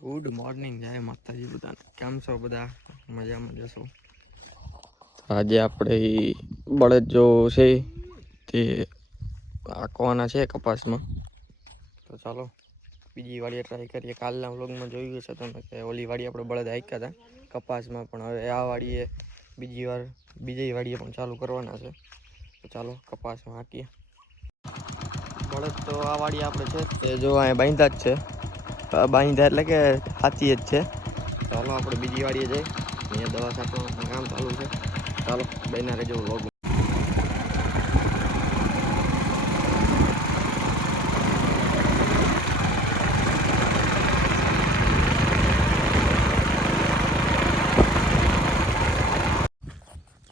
Good morning જય માતાજી બધાને. કેમ છો બધા? મજામાં જશો? આજે આપણે બળદ જો છે તે આંકવાના છે કપાસમાં. તો ચાલો બીજી વાડીએ ટ્રાય કરીએ. કાલના વ્લોગમાં જોયું છે તમે કે ઓલી વાડી આપણે બળદ હાંક્યા હતા કપાસમાં, પણ હવે આ વાડીએ બીજી વાડીએ પણ ચાલુ કરવાના છે. તો ચાલો કપાસમાં હાંકીએ. બળદ તો આ વાડી આપણે છે તે જો અહીંયા બાંધ્યા જ છે. બાંધ્યા એટલે કે સાચી જ છે. ચાલો આપણે બીજી વાડીએ જઈએ. અહીંયા દવા છાંટવાનું કામ ચાલુ છે. ચાલો બન્યા રહેજો વ્લોગ.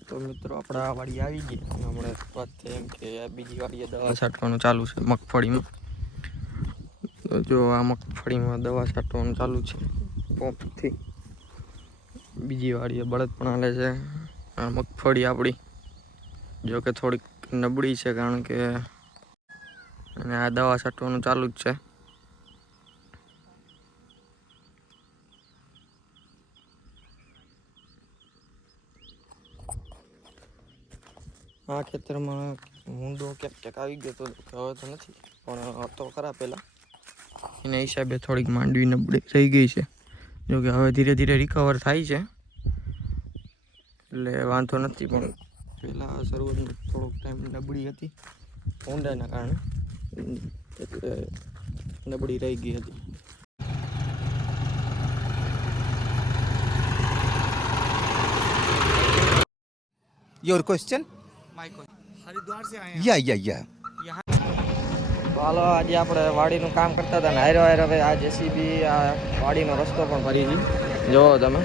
તો મિત્રો આપણે આ વાડી આવી ગઈ. હમણાં વાત થઈ એમ કે બીજી વાડીએ દવા છાંટવાનું ચાલુ છે મગફળીમાં. તો જો આ મગફળીમાં દવા છાંટવાનું ચાલુ છે પંપથી. બીજી વાડીએ બળદ પણ હાલે છે. આ મગફળી આપણી જો કે થોડીક નબળી છે, કારણ કે અને આ દવા છાંટવાનું ચાલુ જ છે. આ ખેતરમાં મૂંડો ક્યાંક આવી ગયો તો હવે તો નથી, પણ હતો ખરા પહેલાં. એના હિસાબે થોડીક માંડવી નબળી રહી ગઈ છે. જો કે હવે ધીરે ધીરે રિકવર થાય છે એટલે વાંધો નથી, પણ પહેલાં શરૂઆતમાં થોડોક ટાઈમ નબળી હતી ઊંડાના કારણે, એટલે નબળી રહી ગઈ હતી. Your question? My question. Haridwar से आए हैं। Yeah. તો હાલો આજે આપણે વાડીનું કામ કરતા હતા ને હારો હવે આ જેસીબી આ વાડીનો રસ્તો પણ ભરી છે. જુઓ તમે,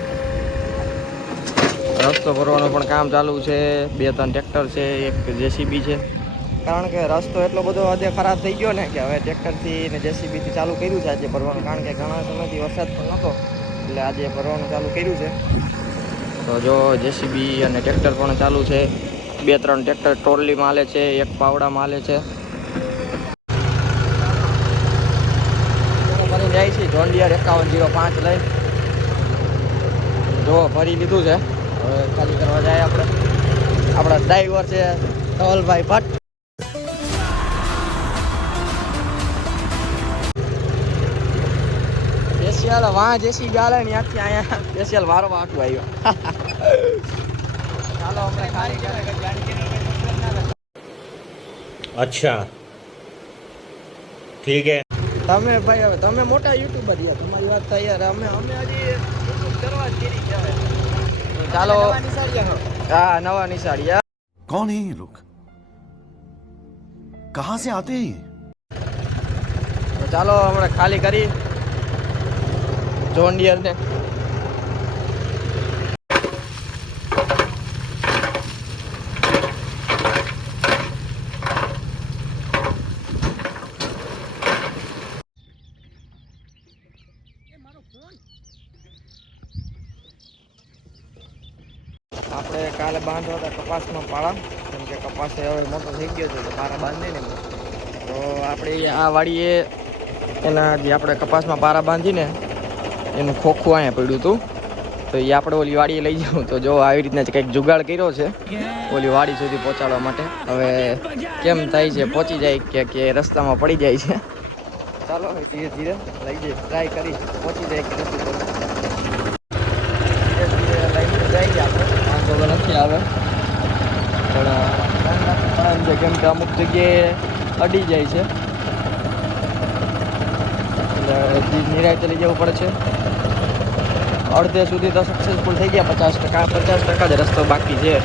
રસ્તો ભરવાનું પણ કામ ચાલુ છે. 2-3 ટ્રેક્ટર છે, એક જેસીબી છે. કારણ કે રસ્તો એટલો બધો હદે ખરાબ થઈ ગયો ને કે હવે ટ્રેક્ટરથી ને જેસીબીથી ચાલુ કર્યું છે આજે ભરવાનું. કારણ કે ઘણા સમયથી વરસાદ પણ નહોતો એટલે આજે ભરવાનું ચાલુ કર્યું છે. તો જો જેસીબી અને ટ્રેક્ટર પણ ચાલુ છે. 2-3 ટ્રેક્ટર ટ્રોલીમાં હાલે છે, એક પાવડામાં હાલે છે. જાય છે જોન ડિયર 5105 લઈ. જો ભરી લીધું છે, હવે ખાલી કરવા જાય આપણે. આપણા ડ્રાઈવર છે ધવલભાઈ ભટ્ટ. સ્પેશિયલ વાં જેસી ગાલે ને ત્યાંથી અહીંયા સ્પેશિયલ વારવા આટલું આવ્યો. ચાલો આપણે ખાલી अच्छा ठीक है. તમે ભાઈ હવે તમે મોટા યુટ્યુબર છો, તમારી વાત થાય યાર. અમે હજી યુટ્યુબ કરવા જ કરી છે હવે. તો ચાલો હા નવા નિશાળિયા. कौन है ये लोग? कहाँ से आते हैं ये? તો ચાલો હમણાં ખાલી કરી જોન ડિયર ને. આપણે કાલે બાંધવા હતા કપાસમાં પાળા, કેમ કે કપાસ હવે મોટો થઈ ગયો છે તો પારા બાંધી ને. તો આપણે આ વાડીએ એના જે આપણે કપાસમાં પારા બાંધીને એનું ખોખું અહીંયા પડ્યું હતું, તો એ આપણે ઓલી વાડીએ લઈ જાઉં. તો જો આવી રીતના કંઈક જુગાડ કર્યો છે ઓલી વાડી સુધી પહોંચાડવા માટે. હવે કેમ થાય છે, પહોંચી જાય કે રસ્તામાં પડી જાય છે. ચાલો ધીરે ધીરે લઈ જઈએ, ટ્રાય કરી પહોંચી જાય કે નથી. ધીરે ધીરે લઈને જઈએ આપણે, વાંધો તો નથી આવે, પણ કેમ કે અમુક જગ્યાએ અડી જાય છે એટલે નિરાયતે લઈ જવું પડે છે. અડધે સુધી તો સક્સેસફુલ થઈ ગયા, 50% જ રસ્તો બાકી છે.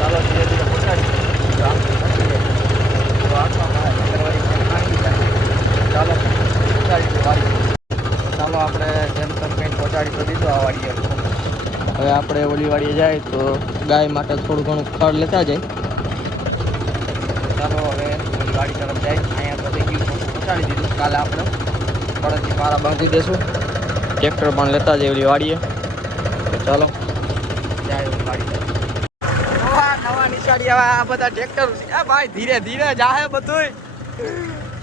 ચાલો ધીરે ધીરે પહોંચાડી. ચાલો ચાલો આપણે જેમ તેમ કંઈ પહોંચાડી તો દીધું આ વાડીએ. હવે આપણે ઓલી વાડીએ જાય તો ગાય માટે થોડું ઘણું ખડ લેતા જાય. ચાલો હવે ઓલી વાડી તરફ જાય. અહીંયા તો થઈ ગયું પહોંચાડી દીધું. કાલે આપણે બળદથી પારા બાંધી દઈશું. ટ્રેક્ટર પણ લેતા જાય ઓલી વાડીએ. તો ચાલો જાય ઓલી વાડી તરફ. નવા નિશાળી હવે આ બધા ટ્રેક્ટર. ભાઈ ધીરે ધીરે જાહે બધું.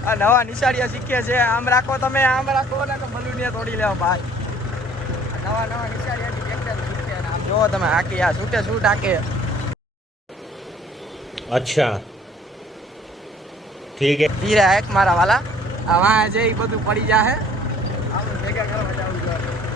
આ નવા નિશાળિયા શીખીએ છે. આમ રાખો તમે, આમ રાખો ને તો બલૂનિયા તોડી લેવા ભાઈ. નવા નિશાળિયા ટ્રેક્ટર શીખે. આમ જોવો તમે હાકી, આ છૂટે છૂટ હાકે. अच्छा ठीक है. ધીરે હાક મારા વાલા. આ વાહ છે એ બધું પડી જાહે. આપણે ભેગા કરવા જાવું જોઈએ.